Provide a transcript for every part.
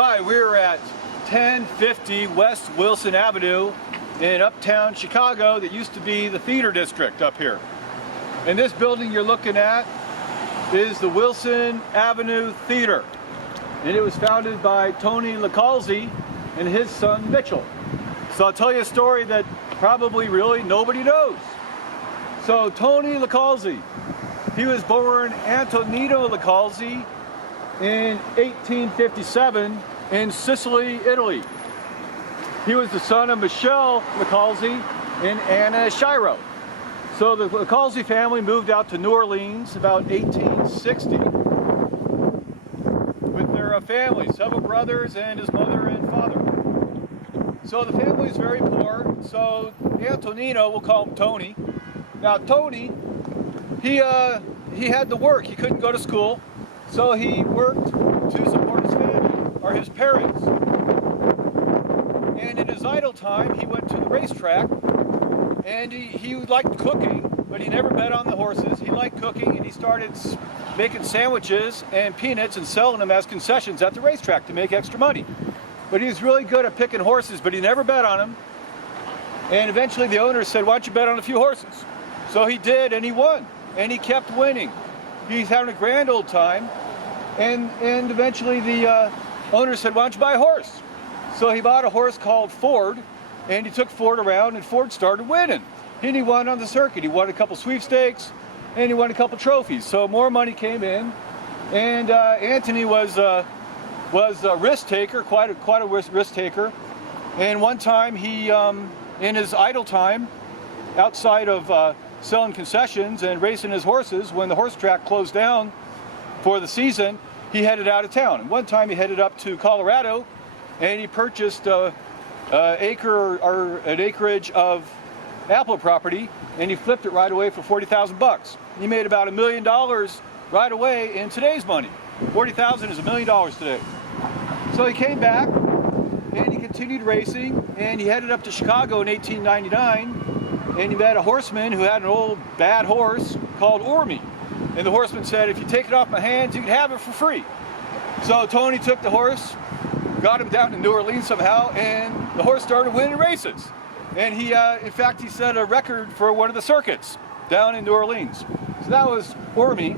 Hi, we're at 1050 West Wilson Avenue in uptown Chicago that used to be the theater district up here. And this building you're looking at is the Wilson Avenue Theater. And it was founded by Tony Licalzi and his son Mitchell. So I'll tell you a story that probably really nobody knows. So Tony Licalzi, he was born Antonino Licalzi in 1857 in Sicily, Italy. He was the son of Michelle Licalzi and Anna Shiro. So the Licalzi family moved out to New Orleans about 1860 with their family, several brothers and his mother and father. So the family is very poor, so Antonino, we'll call him Tony. Now Tony, he had to work, he couldn't go to school, so he worked to support his family, or his parents. And in his idle time, he went to the racetrack, and he liked cooking, but he never bet on the horses. He liked cooking, and he started making sandwiches and peanuts and selling them as concessions at the racetrack to make extra money. But he was really good at picking horses, but he never bet on them. And eventually the owner said, why don't you bet on a few horses? So he did, and he won, and he kept winning. He's having a grand old time, and eventually the owner said, why don't you buy a horse? So he bought a horse called Ford, and he took Ford around, and Ford started winning. And he won on the circuit. He won a couple sweepstakes, and he won a couple trophies. So more money came in, and Anthony was a risk taker, quite a risk taker. And one time he, in his idle time, outside of selling concessions and racing his horses, when the horse track closed down for the season, he headed out of town. And one time he headed up to Colorado, and he purchased an acreage of apple property, and he flipped it right away for 40,000 bucks. He made about $1 million right away in today's money. 40,000 is $1 million today. So he came back, and he continued racing, and he headed up to Chicago in 1899, and he met a horseman who had an old bad horse called Ormy. And the horseman said, if you take it off my hands, you can have it for free. So Tony took the horse, got him down to New Orleans somehow, and the horse started winning races. And he, in fact, he set a record for one of the circuits down in New Orleans. So that was Ormy.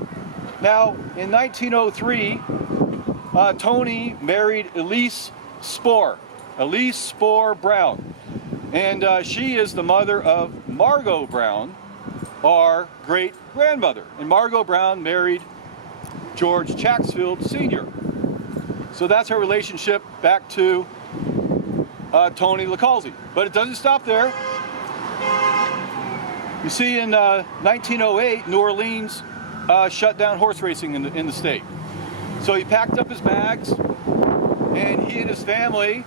Now, in 1903, Tony married Elise Spohr Brown. And she is the mother of Margot Brown, our great-grandmother. And Margot Brown married George Chaxfield Sr. So that's her relationship back to Tony Licalzi. But it doesn't stop there. You see, in 1908, New Orleans shut down horse racing in the state. So he packed up his bags, and he and his family,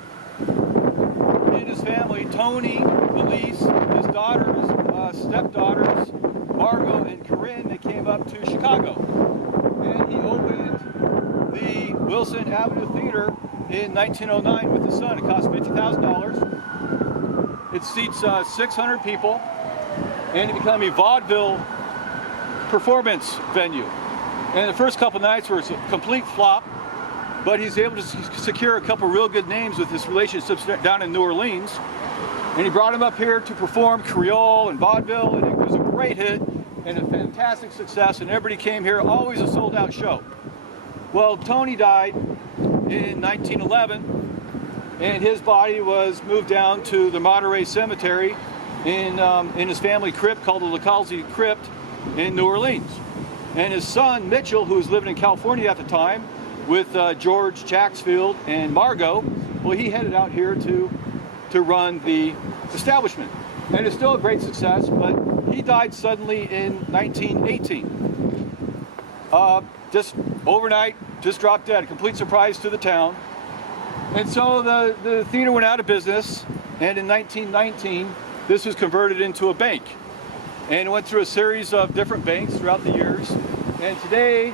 Tony, Elise, his daughters, stepdaughters, Margot and Corinne, they came up to Chicago. And he opened the Wilson Avenue Theater in 1909 with his son. It cost $50,000. It seats 600 people, and it became a vaudeville performance venue. And the first couple nights were a complete flop, but he's able to secure a couple real good names with his relationships down in New Orleans. And he brought him up here to perform Creole and vaudeville, and it was a great hit and a fantastic success, and everybody came here, always a sold-out show. Well, Tony died in 1911, and his body was moved down to the Monterey Cemetery in his family crypt called the Licalzi Crypt in New Orleans. And his son, Mitchell, who was living in California at the time with George Chaxfield and Margot, well, he headed out here to run the establishment. And it's still a great success, but he died suddenly in 1918. Just overnight, just dropped dead, a complete surprise to the town. And so the theater went out of business, and in 1919, this was converted into a bank. And it went through a series of different banks throughout the years. And today,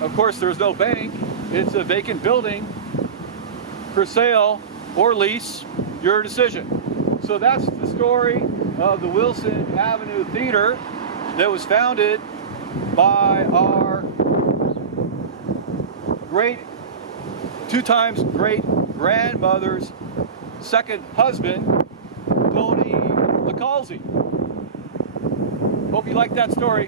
of course, there's no bank. It's a vacant building for sale or lease, your decision. So that's the story of the Wilson Avenue Theater that was founded by our great two times great-grandmother's second husband, Tony LaCalzi. Hope you like that story.